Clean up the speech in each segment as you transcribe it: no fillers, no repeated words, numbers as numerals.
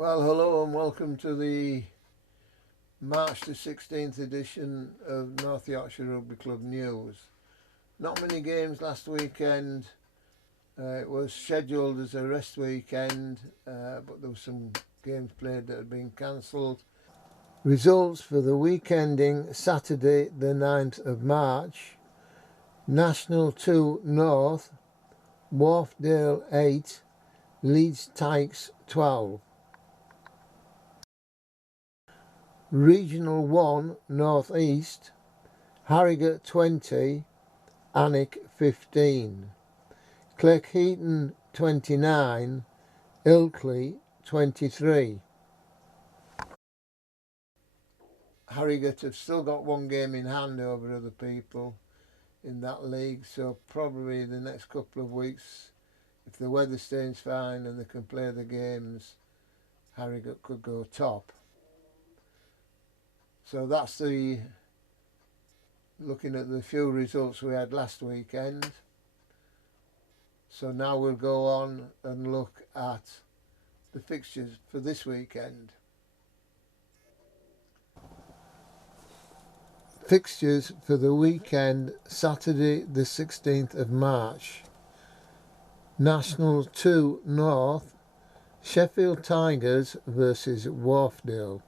Well, hello and welcome to the March the 16th edition of North Yorkshire Rugby Club News. Not many games last weekend. It was scheduled as a rest weekend, but there were some games played that had been cancelled. Results for the week ending Saturday the 9th of March. National 2 North, Wharfdale 8, Leeds Tykes 12. Regional 1 North East, Harrogate 20, Alnwick 15. Cleckheaton 29, Ilkley 23. Harrogate have still got one game in hand over other people in that league, so probably the next couple of weeks, if the weather stays fine and they can play the games, Harrogate could go top. So that's looking at the few results we had last weekend. So now we'll go on and look at the fixtures for this weekend. Fixtures for the weekend Saturday the 16th of March. National 2 North, Sheffield Tigers versus Wharfdale.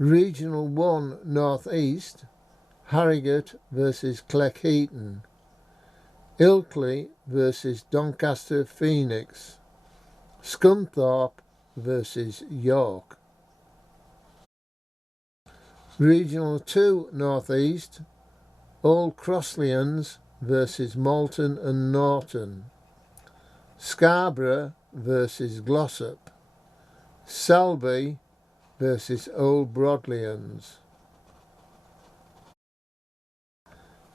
Regional 1 North East, Harrogate versus Cleckheaton. Ilkley versus Doncaster Phoenix. Scunthorpe versus York. Regional 2 North East, Old Crossleyans versus Malton and Norton. Scarborough versus Glossop. Selby versus Old Broadleyans.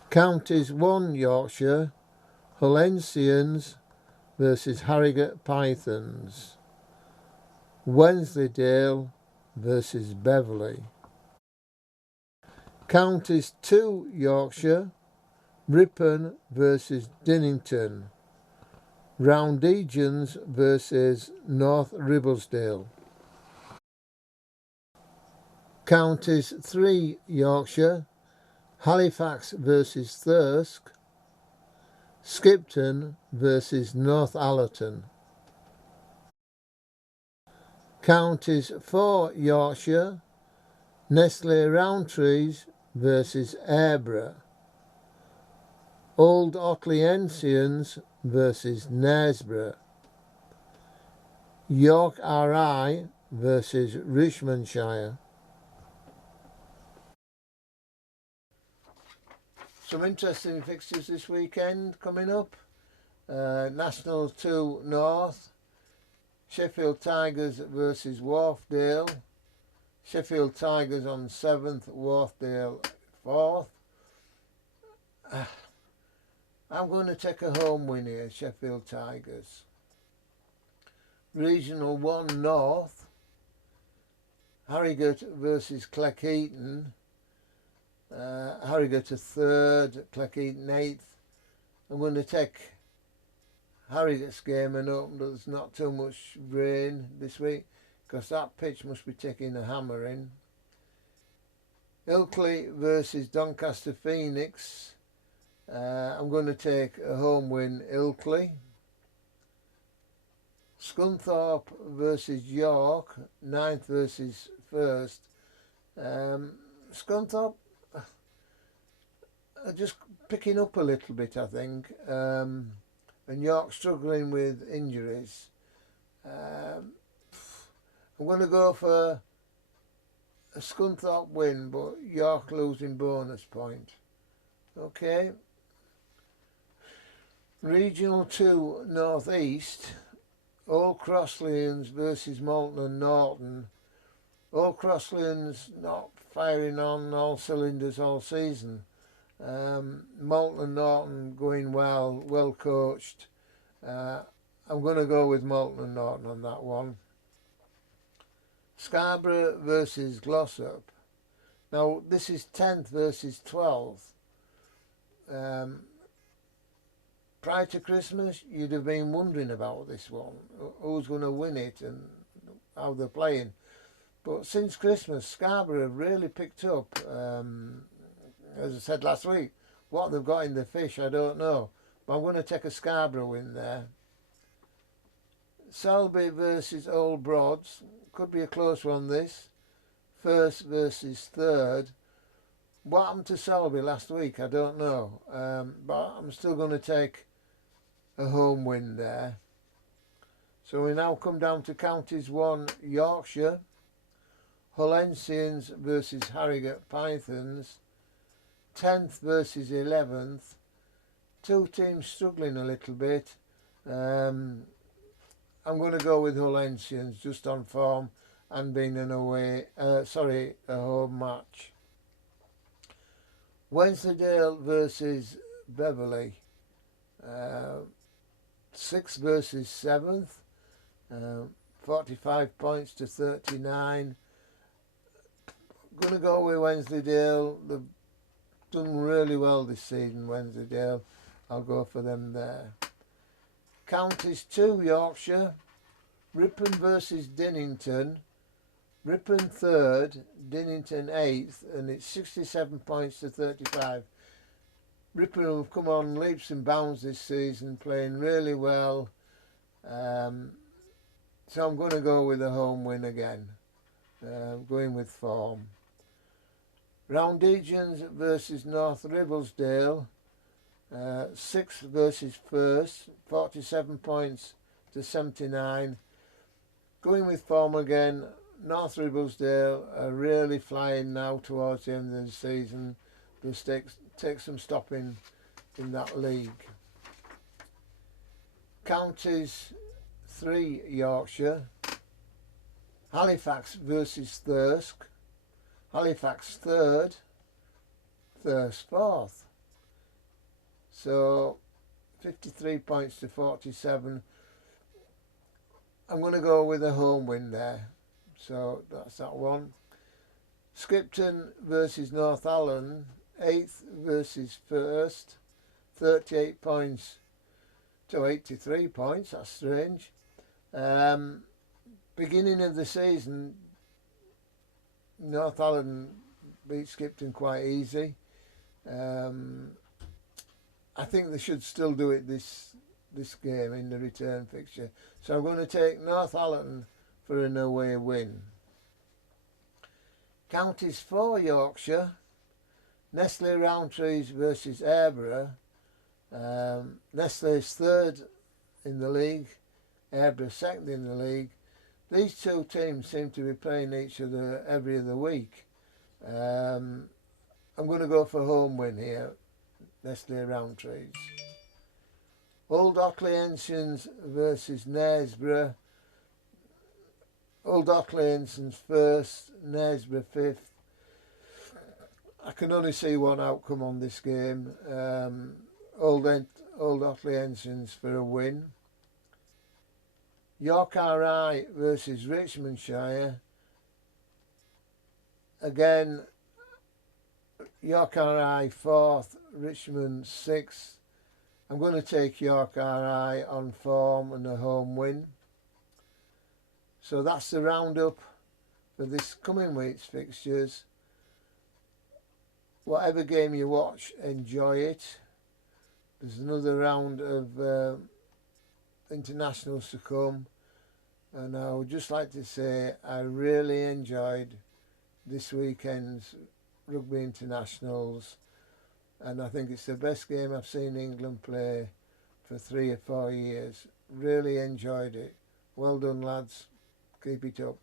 Counties 1 Yorkshire, Hullensians versus Harrogate Pythons. Wensleydale versus Beverley. Counties 2 Yorkshire, Ripon versus Dinnington. Roundegians versus North Ribblesdale. Counties 3 Yorkshire, Halifax versus Thirsk. Skipton versus North Allerton. Counties 4 Yorkshire, Nestle Rowntrees versus Airborough. Old Otleyeensians versus Knaresborough. York RI versus Richmondshire. Some interesting fixtures this weekend coming up. National 2 North, Sheffield Tigers versus Wharfdale. Sheffield Tigers on 7th, Wharfdale 4th. I'm going to take a home win here, Sheffield Tigers. Regional 1 North, Harrogate versus Cleckheaton. Harrogate to 3rd, Cleckheaton 8th. I'm going to take Harrogate's game and hope there's not too much rain this week, because that pitch must be taking a hammering. Ilkley versus Doncaster Phoenix. I'm going to take a home win, Ilkley. Scunthorpe versus York, 9th versus 1st. Scunthorpe are just picking up a little bit, I think, and York struggling with injuries. I'm going to go for a Scunthorpe win, but York losing bonus point. Okay. Regional 2 North East, Old Crossleyans versus Malton and Norton. Old Crossleyans not firing on all cylinders all season. Malton and Norton going well coached. I'm going to go with Malton and Norton on that one. Scarborough versus Glossop. Now this is 10th versus 12th. prior to Christmas, you'd have been wondering about this one, who's going to win it and how they're playing. But since Christmas, Scarborough have really picked up. As I said last week, what they've got in the fish, I don't know. But I'm going to take a Scarborough win there. Selby versus Old Broads. Could be a close one, this. First versus third. What happened to Selby last week, I don't know. But I'm still going to take a home win there. So we now come down to Counties 1, Yorkshire. Hullensians versus Harrogate Pythons. 10th versus 11th. Two teams struggling a little bit. I'm going to go with Hullensians just on form and being a home match. Wensleydale versus Beverley. 6th versus 7th. 45 points to 39. Going to go with Wensleydale. They've done really well this season, Wensleydale. I'll go for them there. Counties 2, Yorkshire. Ripon versus Dinnington. Ripon 3rd, Dinnington 8th, and it's 67 points to 35. Ripon have come on leaps and bounds this season, playing really well. So I'm going to go with a home win again, going with form. Roundegians versus North Ribblesdale. 6th versus 1st, 47 points to 79. Going with form again. North Ribblesdale are really flying now towards the end of the season. They'll take some stopping in that league. Counties 3, Yorkshire. Halifax versus Thirsk. Halifax 3rd, Thirsk 4th. So 53 points to 47. I'm going to go with a home win there. So that's that one. Skipton versus Northallerton. 8th versus 1st. 38 points to 83 points. That's strange. Beginning of the season, Northallerton beat Skipton quite easy. I think they should still do it this game in the return fixture. So I'm going to take Northallerton for an away win. Counties 4, Yorkshire. Nestle Rowntrees versus Airborough. Nestle's 3rd in the league, Airborough 2nd in the league. These two teams seem to be playing each other every other week. I'm going to go for home win here, Nestle Rowntrees. Old Ockley-Ensigns versus Knaresborough. Old Ockley-Ensigns 1st, Knaresborough 5th. I can only see one outcome on this game. Old Ockley-Ensigns for a win. York RI versus Richmondshire. Again, York RI 4th, Richmond 6th. I'm going to take York RI on form and a home win. So that's the roundup for this coming week's fixtures. Whatever game you watch, enjoy it. There's another round of internationals to come, and I would just like to say I really enjoyed this weekend's rugby internationals, and I think it's the best game I've seen England play for 3 or 4 years. Really enjoyed it. Well done, lads. Keep it up.